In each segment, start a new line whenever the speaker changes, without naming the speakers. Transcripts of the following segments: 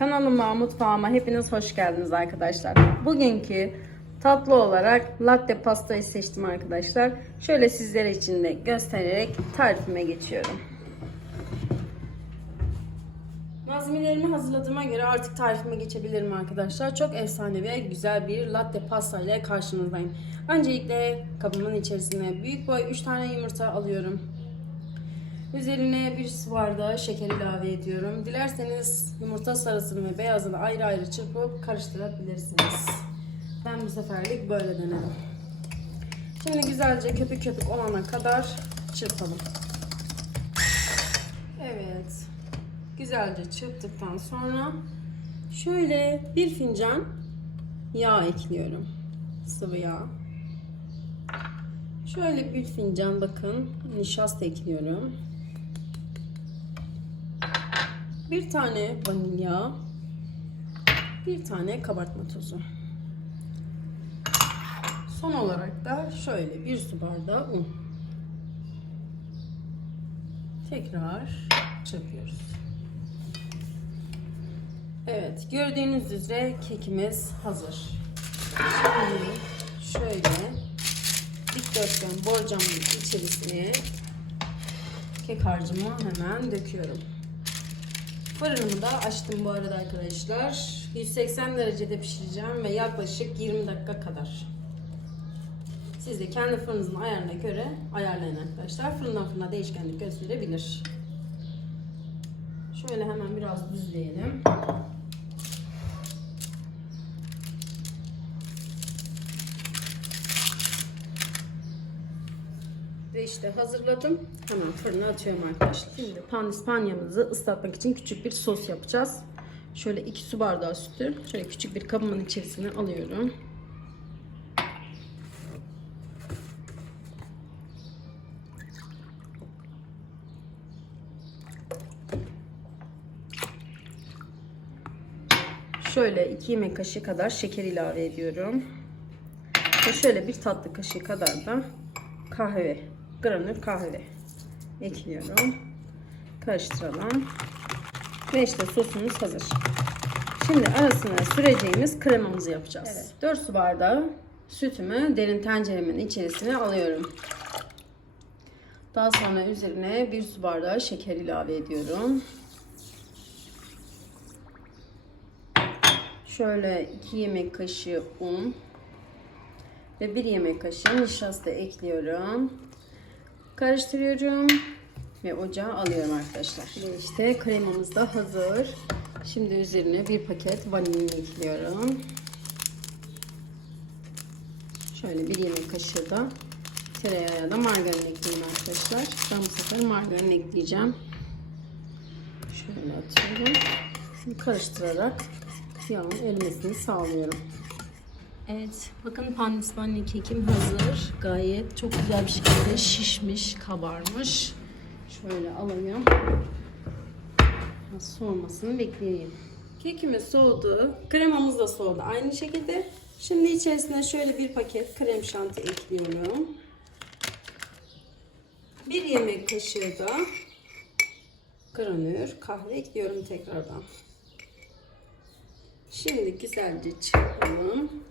Kanalıma, mutfağıma hepiniz hoş geldiniz arkadaşlar. Bugünkü tatlı olarak latte pastayı seçtim arkadaşlar. Şöyle sizler için de göstererek tarifime geçiyorum. Malzemelerimi hazırladığıma göre artık tarifime geçebilirim arkadaşlar. Çok efsane ve güzel bir latte pasta ile karşınızdayım. Öncelikle kabımın içerisine büyük boy 3 tane yumurta alıyorum. Üzerine bir bardağı şeker ilave ediyorum. Dilerseniz yumurta sarısını ve beyazını ayrı ayrı çırpıp karıştırabilirsiniz. Ben bu seferlik böyle denedim. Şimdi güzelce köpük köpük olana kadar çırpalım. Evet. Güzelce çırptıktan sonra şöyle bir fincan yağ ekliyorum. Sıvı yağ. Şöyle bir fincan bakın nişasta ekliyorum. Bir tane vanilya. Bir tane kabartma tozu. Son olarak da şöyle bir su bardağı un. Tekrar çırpıyoruz. Evet, gördüğünüz üzere kekimiz hazır. Şimdi şöyle dikdörtgen borcamın içerisine kek harcımı hemen döküyorum. Fırınımı da açtım bu arada arkadaşlar. 180 derecede pişireceğim ve yaklaşık 20 dakika kadar. Siz de kendi fırınınızın ayarına göre ayarlayın arkadaşlar. Fırından fırına değişkenlik gösterebilir. Şöyle hemen biraz düzleyelim. İşte hazırladım. Hemen fırına atıyorum arkadaşlar. Şimdi pandispanyamızı ıslatmak için küçük bir sos yapacağız. Şöyle 2 su bardağı sütü şöyle küçük bir kabımın içerisine alıyorum. Şöyle 2 yemek kaşığı kadar şeker ilave ediyorum. Ve şöyle bir tatlı kaşığı kadar da kahve, granül kahve ekliyorum. Karıştıralım. Ve işte sosumuz hazır. Şimdi arasına süreceğimiz kremamızı yapacağız. Evet. 4 su bardağı sütümü derin tenceremin içerisine alıyorum. Daha sonra üzerine 1 su bardağı şeker ilave ediyorum. Şöyle 2 yemek kaşığı un ve 1 yemek kaşığı nişasta ekliyorum. Karıştırıyorum ve ocağa alıyorum arkadaşlar. Ve işte kremamız da hazır. Şimdi üzerine bir paket vanilin ekliyorum. Şöyle bir yemek kaşığı da tereyağı ya da margarin ekleyeyim arkadaşlar. Ben bu sefer margarin ekleyeceğim. Şöyle atıyorum. Şimdi karıştırarak yağın erimesini sağlıyorum. Evet, bakın pandispanya kekim hazır. Gayet çok güzel bir şekilde şişmiş, kabarmış. Şöyle alayım. Soğumasını bekleyeyim. Kekimiz soğudu. Kremamız da soğudu. Aynı şekilde. Şimdi içerisine şöyle bir paket krem şanti ekliyorum. Bir yemek kaşığı da granür kahve ekliyorum tekrardan. Şimdi güzelce çırpalım.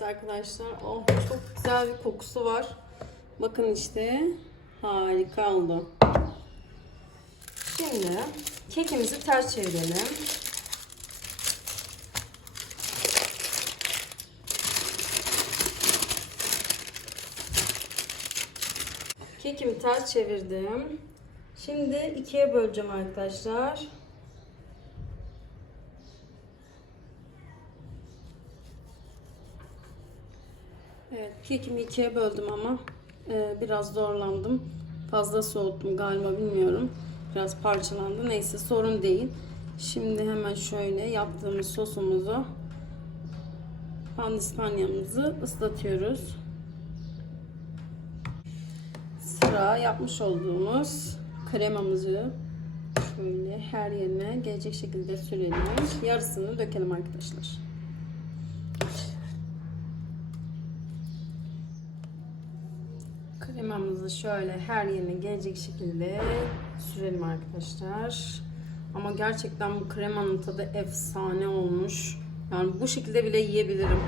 Evet arkadaşlar, oh çok güzel bir kokusu var. Bakın işte harika oldu. Şimdi kekimizi ters çevirelim. Kekimi ters çevirdim. Şimdi ikiye böleceğim arkadaşlar. Evet, kekimi ikiye böldüm ama e, biraz zorlandım. Fazla soğuttum galiba bilmiyorum. Biraz parçalandı. Neyse sorun değil. Şimdi hemen şöyle yaptığımız sosumuzu pandispanyamızı ıslatıyoruz. Sıra yapmış olduğumuz kremamızı şöyle her yerine gelecek şekilde sürelim. Yarısını dökelim arkadaşlar. Kremamızı şöyle her yerine gelecek şekilde sürelim arkadaşlar. Ama gerçekten bu kremanın tadı efsane olmuş. Yani bu şekilde bile yiyebilirim.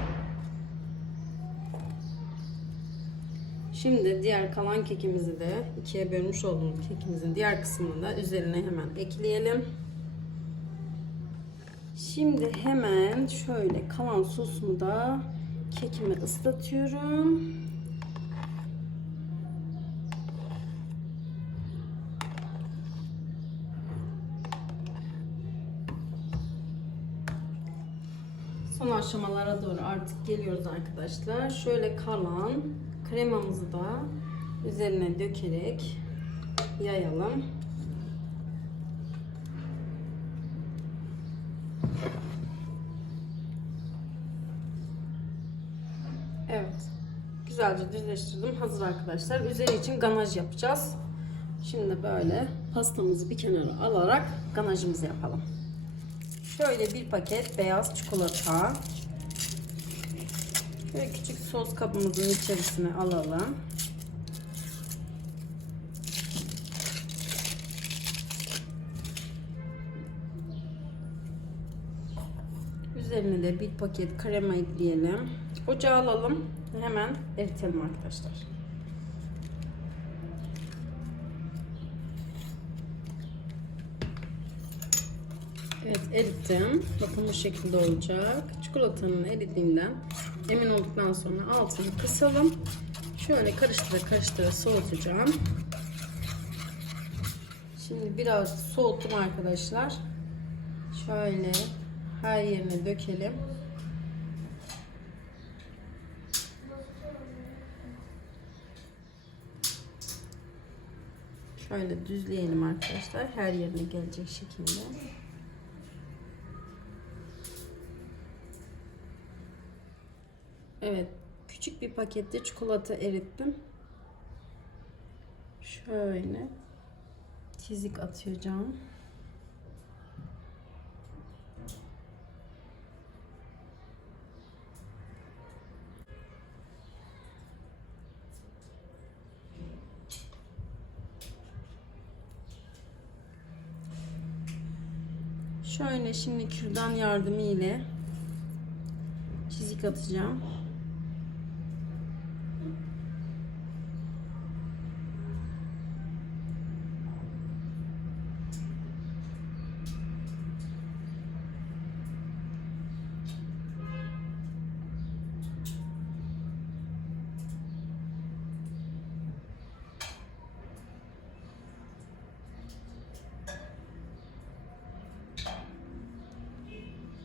Şimdi diğer kalan kekimizi de ikiye bölmüş olduğumuz kekimizin diğer kısmını da üzerine hemen ekleyelim. Şimdi hemen şöyle kalan sosumu da kekimi ıslatıyorum. Son aşamalara doğru artık geliyoruz arkadaşlar. Şöyle kalan kremamızı da üzerine dökerek yayalım. Evet. Güzelce düzleştirdim. Hazır arkadaşlar. Üzeri için ganaj yapacağız. Şimdi böyle pastamızı bir kenara alarak ganajımızı yapalım. Şöyle bir paket beyaz çikolata. Şöyle küçük sos kabımızın içerisine alalım. Üzerine de bir paket krema ekleyelim. Ocağa alalım. Hemen eritelim arkadaşlar. Evet erittim. Bakın bu şekilde olacak. Çikolatanın eridiğinden emin olduktan sonra altını kısalım. Şöyle karıştıra karıştıra soğutacağım. Şimdi biraz soğuttum arkadaşlar. Şöyle her yerine dökelim. Şöyle düzleyelim arkadaşlar. Her yerine gelecek şekilde. Evet. Küçük bir pakette çikolata erittim. Şöyle çizik atacağım. Şöyle şimdi kürdan yardımı ile çizik atacağım.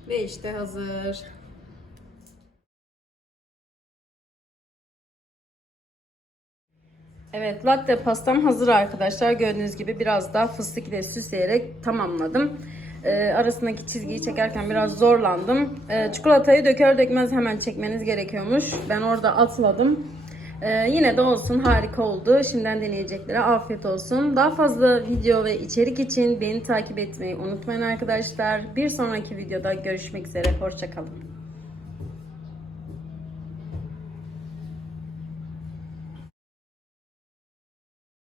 Ve işte hazır. Evet latte pastam hazır arkadaşlar. Gördüğünüz gibi biraz daha fıstık ile süsleyerek tamamladım. Ee, arasındaki çizgiyi çekerken biraz zorlandım. Ee, çikolatayı döker dökmez hemen çekmeniz gerekiyormuş. Ben orada atladım. Ee, yine de olsun harika oldu. Şimdiden deneyeceklere afiyet olsun. Daha fazla video ve içerik için beni takip etmeyi unutmayın arkadaşlar. Bir sonraki videoda görüşmek üzere. Hoşçakalın.